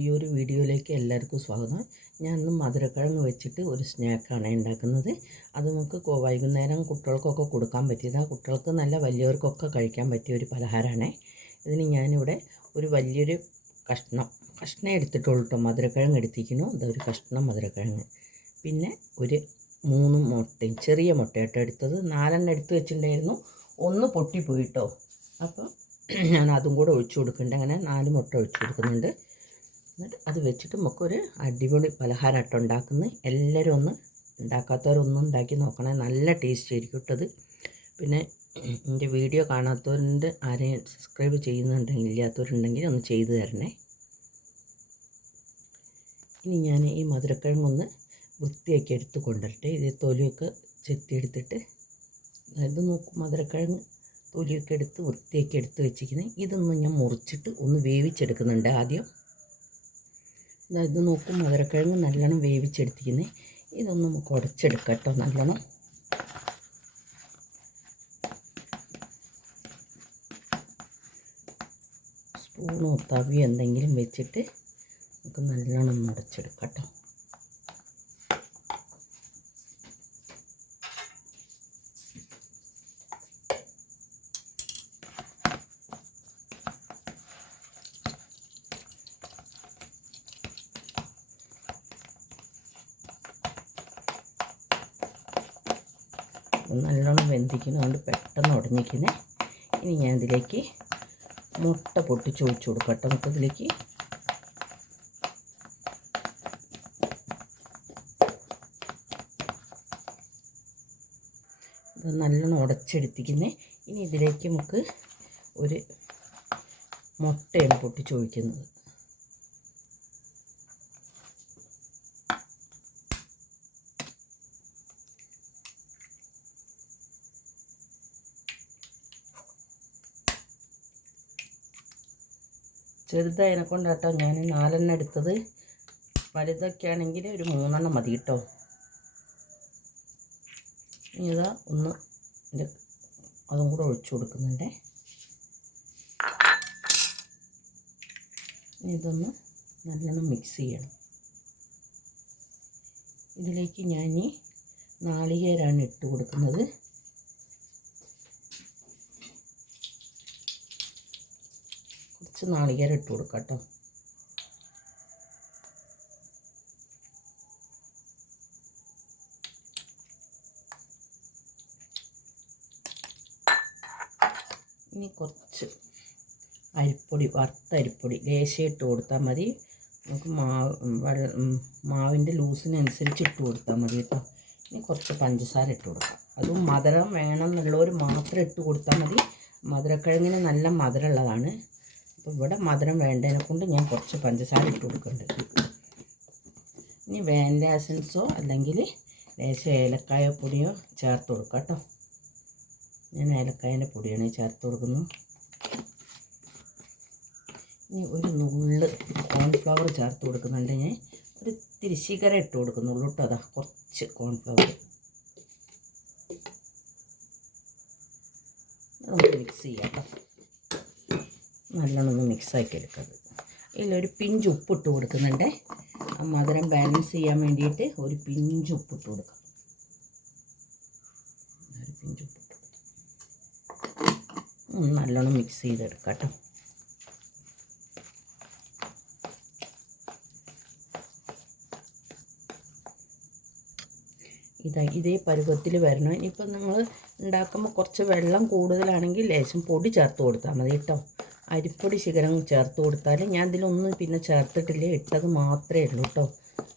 പുതിയൊരു വീഡിയോയിലേക്ക് എല്ലാവർക്കും സ്വാഗതം. ഞാൻ ഇന്ന് മധുരക്കിഴങ്ങ് വെച്ചിട്ട് ഒരു സ്നാക്കാണ് ഉണ്ടാക്കുന്നത്. അത് നമുക്ക് വൈകുന്നേരം കുട്ടികൾക്കൊക്കെ കൊടുക്കാൻ പറ്റിയതാണ് കുട്ടികൾക്ക് നല്ല വലിയവർക്കൊക്കെ കഴിക്കാൻ പറ്റിയ ഒരു പലഹാരമാണ്. ഇതിന് ഞാനിവിടെ ഒരു വലിയൊരു കഷ്ണം കഷ്ണം എടുത്തിട്ടുള്ളൂ കേട്ടോ മധുരക്കിഴങ്ങ് എടുത്തിരിക്കുന്നു. ഒരു കഷ്ണം മധുരക്കിഴങ്ങ്. പിന്നെ ഒരു മൂന്ന് മുട്ടയും ചെറിയ മുട്ട കേട്ടോ എടുത്തത്. നാലെണ്ണം എടുത്ത് വെച്ചിട്ടുണ്ടായിരുന്നു. ഒന്ന് പൊട്ടിപ്പോയിട്ടോ അപ്പോൾ ഞാൻ അതും കൂടെ ഒഴിച്ചു കൊടുക്കുന്നുണ്ട്. അങ്ങനെ നാല് മുട്ട ഒഴിച്ചു കൊടുക്കുന്നുണ്ട്. എന്നിട്ട് അത് വെച്ചിട്ട് നമുക്കൊരു അടിപൊളി പലഹാരം ഇട്ട് ഉണ്ടാക്കുന്നത് എല്ലാവരും ഒന്ന് ഉണ്ടാക്കാത്തവരൊന്നും ഉണ്ടാക്കി നോക്കണേ. നല്ല ടേസ്റ്റ് ആയിരിക്കും ഇട്ടത് പിന്നെ എന്റെ വീഡിയോ കാണാത്തവരുണ്ട് ആരെയും സബ്സ്ക്രൈബ് ചെയ്യുന്നുണ്ടെങ്കിൽ ഇല്ലാത്തവരുണ്ടെങ്കിൽ ഒന്ന് ചെയ്തു തരണേ. ഇനി ഞാൻ ഈ മധുരക്കിഴങ്ങൊന്ന് വൃത്തിയാക്കി എടുത്ത് കൊണ്ടുവരട്ടെ ഇത് തൊലിയൊക്കെ ചെത്തിയെടുത്തിട്ട് അതായത് നോക്കും മധുരക്കിഴങ്ങ് തൊലിയൊക്കെ എടുത്ത് വൃത്തിയാക്കി എടുത്ത് വെച്ചിരിക്കുന്നത് ഇതൊന്നും ഞാൻ മുറിച്ചിട്ട് ഒന്ന് വേവിച്ചെടുക്കുന്നുണ്ട് ആദ്യം. ഇത് നോക്കും മധുരക്കിഴങ്ങ് നല്ലോണം വേവിച്ചെടുത്തിരിക്കുന്നത് ഇതൊന്ന് നമുക്ക് കേട്ടോ നല്ലോണം. സ്പൂണോ തവിയോ എന്തെങ്കിലും വെച്ചിട്ട് നമുക്ക് നല്ലോണം ഉടച്ചെടുക്കാം കേട്ടോ നല്ലോണം വെന്തിക്കുന്നതുകൊണ്ട് പെട്ടെന്ന് ഉടഞ്ഞിരിക്കുന്നത് ഇനി ഞാൻ ഇതിലേക്ക് മുട്ട പൊട്ടിച്ച് ഒഴിച്ചു കൊടുക്കാം കേട്ടോ. നമുക്ക് ഇതിലേക്ക് ഇത് നല്ലോണം ഉടച്ചെടുത്തിക്കുന്നത് ഇനി ഇതിലേക്ക് നമുക്ക് ഒരു മുട്ടയാണ് പൊട്ടിച്ച് ഒഴിക്കുന്നത്. ചെറുതായതിനെ കൊണ്ട് കേട്ടോ ഞാൻ നാലെണ്ണം എടുത്തത്. വലുതൊക്കെ ആണെങ്കിൽ ഒരു മൂന്നെണ്ണം മതി കേട്ടോ. ഇതാ ഒന്ന് അതും കൂടെ ഒഴിച്ചു കൊടുക്കുന്നുണ്ട്. ഇതൊന്ന് നല്ലോണം മിക്സ് ചെയ്യണം. ഇതിലേക്ക് ഞാൻ നാളികേരാണ് ഇട്ട് കൊടുക്കുന്നത്. കുറച്ച് നാളികേരം ഇട്ട് കൊടുക്കാം കേട്ടോ ഇനി കുറച്ച് അരിപ്പൊടി വറുത്ത അരിപ്പൊടി ലേശം ഇട്ട് കൊടുത്താൽ മതി. നമുക്ക് മാവ് മാവിന്റെ ലൂസിനനുസരിച്ച് ഇട്ട് കൊടുത്താൽ മതി കേട്ടോ. ഇനി കുറച്ച് പഞ്ചസാര ഇട്ട് കൊടുക്കാം. അതും മധുരം വേണം എന്നുള്ളവർ മാത്രം ഇട്ട് കൊടുത്താൽ മതി. മധുരക്കിഴങ്ങിന് നല്ല മധുരമുള്ളതാണ്. അപ്പോൾ ഇവിടെ മധുരം വേണ്ടതിനെ കൊണ്ട് ഞാൻ കുറച്ച് പഞ്ചസാര ഇട്ട് കൊടുക്കുന്നുണ്ട്. ഇനി വാനില എസൻസോ അല്ലെങ്കിൽ ലേശം ഏലക്കായ പൊടിയോ ചേർത്ത് കൊടുക്കാം കേട്ടോ. ഞാൻ ഏലക്കായന്റെ പൊടിയാണ് ചേർത്ത് കൊടുക്കുന്നത്. ഇനി ഒരു നുള്ള് കോൺഫ്ലവർ ചേർത്ത് കൊടുക്കുന്നുണ്ട് ഞാൻ. ഒരു ശിഖര ഇട്ട് കൊടുക്കുന്നുള്ളൂ കേട്ടോ. അതാ കുറച്ച് കോൺഫ്ലവർ നമുക്ക് മിക്സ് ചെയ്യാം കേട്ടോ നല്ലോണം ഒന്ന് മിക്സാക്കി എടുക്കുന്നത് ഇതിലൊരു പിഞ്ച് ഉപ്പിട്ട് കൊടുക്കുന്നുണ്ട്. മധുരം ബാലൻസ് ചെയ്യാൻ വേണ്ടിയിട്ട് ഒരു പിഞ്ച് ഉപ്പിട്ട് കൊടുക്കാം. ഒരു പിഞ്ച് ഉപ്പിട്ട് നല്ലോണം മിക്സ് ചെയ്തെടുക്കാം കേട്ടോ. ഇതാ ഇതേ പരുവത്തിൽ വരണം. ഇനിയിപ്പോൾ നിങ്ങൾ ഉണ്ടാക്കുമ്പോൾ കുറച്ച് വെള്ളം കൂടുതലാണെങ്കിൽ ലേശം പൊടി ചേർത്ത് കൊടുത്താൽ മതി കേട്ടോ. അരിപ്പൊടി ശിഖരം ചേർത്ത് കൊടുത്താൽ ഞാൻ ഇതിലൊന്നും പിന്നെ ചേർത്തിട്ടില്ല ഇട്ടത് മാത്രമേ ഉള്ളൂ കേട്ടോ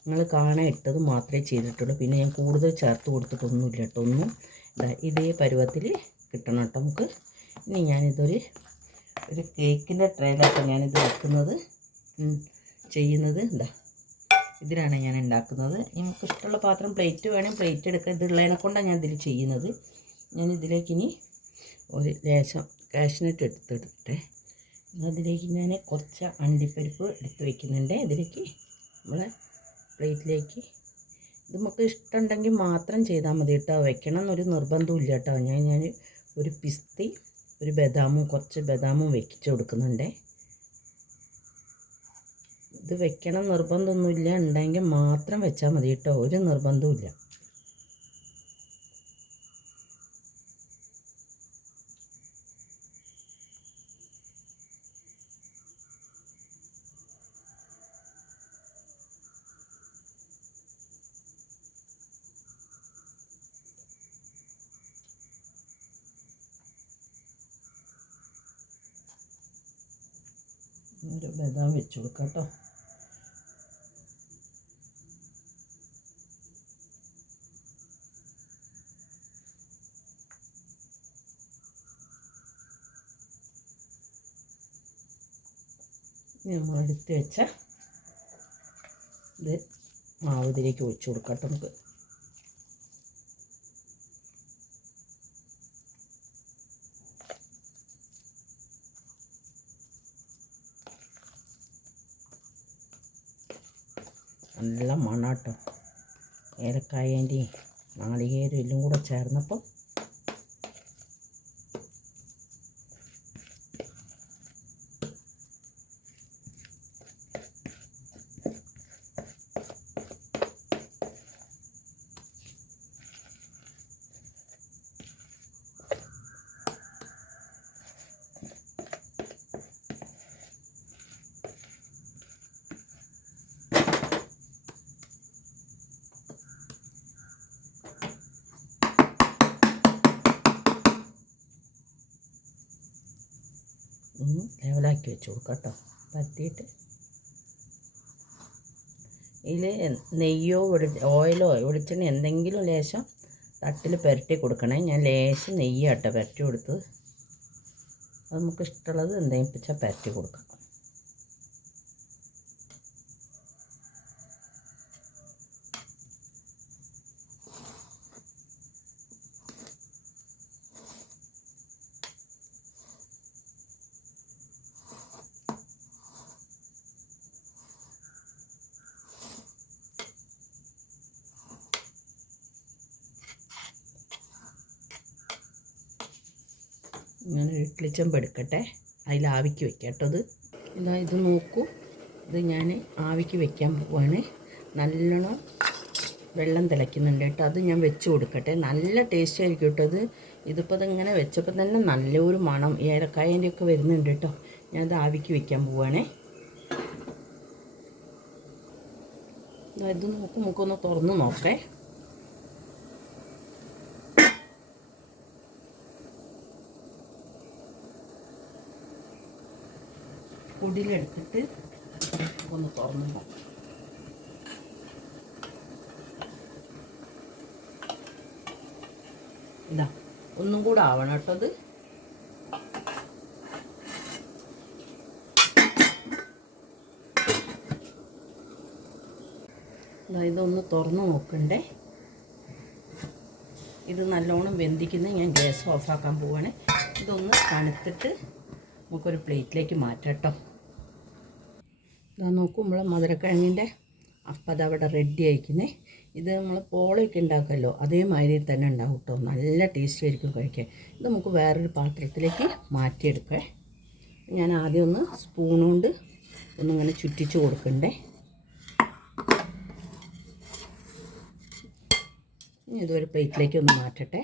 നിങ്ങൾ കാണാൻ ഇട്ടത് മാത്രമേ ചെയ്തിട്ടുള്ളൂ. പിന്നെ ഞാൻ കൂടുതൽ ചേർത്ത് കൊടുത്തിട്ടൊന്നുമില്ല കേട്ടോ ഒന്നും ഇതാ പരുവത്തിൽ കിട്ടണം കേട്ടോ നമുക്ക്. ഇനി ഞാനിതൊരു ഒരു കേക്കിന്റെ ട്രേയിലൊക്കെ ഞാനിത് വെക്കുന്നത്. ചെയ്യുന്നത്. എന്താ ഇതിലാണ് ഞാൻ ഉണ്ടാക്കുന്നത്. നമുക്ക് ഇഷ്ടമുള്ള പാത്രം പ്ലേറ്റ് വേണമെങ്കിൽ പ്ലേറ്റ് എടുക്കാം. ഇതുള്ളതിനെ കൊണ്ടാണ് ഞാൻ ഇതിൽ ചെയ്യുന്നത്. ഞാൻ ഇതിലേക്ക് ഇനി ഒരു ലേശം കാഷ്നട്ട് എടുത്തെടുക്കട്ടെ അതിലേക്ക് ഞാൻ കുറച്ച് അണ്ടിപ്പരിപ്പ് എടുത്ത് വയ്ക്കുന്നുണ്ട് ഇതിലേക്ക് നമ്മൾ പ്ലേറ്റിലേക്ക് ഇത് നമുക്ക് ഇഷ്ടമുണ്ടെങ്കിൽ മാത്രം ചെയ്താൽ മതി കേട്ടോ. വെക്കണം എന്നൊരു നിർബന്ധമില്ല കേട്ടോ. ഞാൻ ഞാൻ ഒരു പിസ്തി ഒരു ബദാമും കുറച്ച് ബദാമും വെക്കിച്ച് കൊടുക്കുന്നുണ്ട്. ഇത് വെക്കണം നിർബന്ധമൊന്നുമില്ല. ഉണ്ടെങ്കിൽ മാത്രം വെച്ചാൽ മതി കേട്ടോ. ഒരു നിർബന്ധവും ഒരു ബദാം വെച്ച് കൊടുക്കാം കേട്ടോ. നമ്മൾ എടുത്ത് വെച്ച ഇത് മാവ് ഒഴിച്ചു കൊടുക്കാം നമുക്ക്. നല്ല മണാട്ടോ. ഏലക്കായേന്റെയും നാളികേരം എല്ലാം കൂടെ ചേർന്നപ്പോൾ ഒന്ന് ലെവലാക്കി വെച്ച് കൊടുക്കാം കേട്ടോ ഇതിൽ നെയ്യോ വെളി ഓയിലോ വെളിച്ചെണ്ണ എന്തെങ്കിലും ലേശം തട്ടിൽ പുരട്ടി കൊടുക്കണേ. ഞാൻ ലേശം നെയ്യാട്ടോ പുരട്ടി കൊടുത്തത്. അത് നമുക്ക് ഇഷ്ടമുള്ളത് എന്തെങ്കിലും വെച്ചാൽ പുരട്ടി കൊടുക്കാം. ഇങ്ങനെ ഒരു ഇഡ്ലിച്ചമ്പ് എടുക്കട്ടെ. അതിൽ ആവിക്ക് വെക്കാം കേട്ടോ ഇത്. ഇതാ ഇത് നോക്കൂ. ഇത് ഞാൻ ആവിക്ക് വെക്കാൻ പോവാണ്. നല്ലോണം വെള്ളം തിളയ്ക്കുന്നുണ്ട് കേട്ടോ. അത് ഞാൻ വെച്ച് കൊടുക്കട്ടെ. നല്ല ടേസ്റ്റ് ആയിരിക്കും കേട്ടോ അത് ഇതിപ്പോൾ ഇതിങ്ങനെ വെച്ചപ്പോൾ തന്നെ നല്ലൊരു മണം. ഏലക്കായന്റെ ഒക്കെ വരുന്നുണ്ട് കേട്ടോ. ഞാനത് ആവിക്ക് വെക്കാൻ പോവാണേ. ഇത് നോക്കും. നമുക്കൊന്ന് തുറന്ന് നോക്കേ. പൊടിയിലെടുത്തിട്ട് ഒന്ന് തുറന്നു നോക്കാം. ഇതാ ഒന്നും കൂടെ ആവണം കേട്ടോ അത്. ദാ ഇതൊന്ന് തുറന്ന് നോക്കണ്ടേ. ഇത് നല്ലോണം വെന്തിക്കുന്ന ഞാൻ ഗ്യാസ് ഓഫാക്കാൻ പോവാണ്. ഇതൊന്ന് തണുത്തിട്ട് നമുക്കൊരു പ്ലേറ്റിലേക്ക് മാറ്റാം കേട്ടോ. ഇതാ നോക്കൂ നമ്മളെ മധുരക്കിഴങ്ങിന്റെ അപ്പം അവിടെ റെഡി ആയിക്കുന്നേ ഇത് നമ്മൾ പോളയൊക്കെ ഉണ്ടാക്കുമല്ലോ അതേമാതിരി തന്നെ ഉണ്ടാവും കേട്ടോ നല്ല ടേസ്റ്റ് ആയിരിക്കും കഴിക്കാൻ. ഇത് നമുക്ക് വേറൊരു പാത്രത്തിലേക്ക് മാറ്റിയെടുക്കേ. ഞാൻ ആദ്യം ഒന്ന് സ്പൂൺ കൊണ്ട് ഒന്നിങ്ങനെ ചുറ്റിച്ച് കൊടുക്കണ്ടേ. ഇനി ഇതൊരു പ്ലേറ്റിലേക്ക് ഒന്ന് മാറ്റട്ടെ.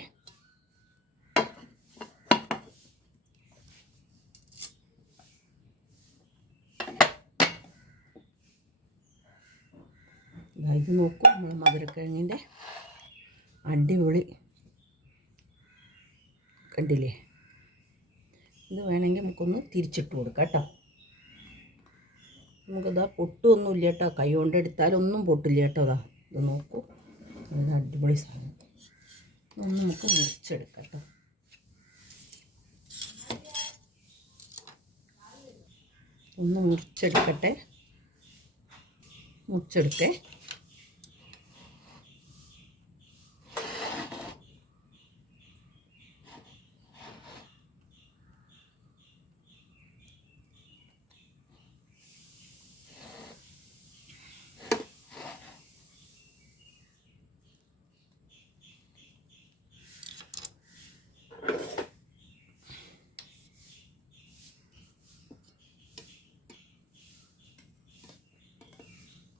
ഇത് നോക്കൂ നമ്മൾ മധുരക്കിഴങ്ങിന്റെ അടിപൊളി. കണ്ടില്ലേ? ഇത് വേണമെങ്കിൽ നമുക്കൊന്ന് തിരിച്ചിട്ട് കൊടുക്കാം കേട്ടോ. നമുക്കിതാ പൊട്ടൊന്നുമില്ല കേട്ടോ. കൈ കൊണ്ട് എടുത്താലൊന്നും പൊട്ടില്ല കേട്ടോ. അതാ ഇത് നോക്കൂ. ഇത് അടിപൊളി സാധനം. ഒന്ന് നമുക്ക് മുറിച്ചെടുക്കാം കേട്ടോ. ഒന്ന് മുറിച്ചെടുക്കട്ടെ. മുറിച്ചെടുക്കേ.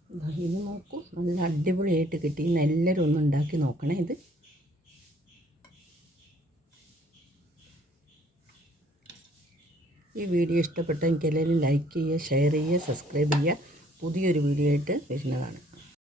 ഇത് നോക്കൂ. നല്ല അടിപൊളിയായിട്ട് കിട്ടി ഇന്ന് എല്ലാവരും ഒന്ന് ഉണ്ടാക്കി നോക്കണേ ഇത്. ഈ വീഡിയോ ഇഷ്ടപ്പെട്ടെങ്കിൽ എല്ലാവരും ലൈക്ക് ചെയ്യുക ഷെയർ ചെയ്യുക സബ്സ്ക്രൈബ് ചെയ്യുക. പുതിയൊരു വീഡിയോ ആയിട്ട് വരുന്നതാണ്.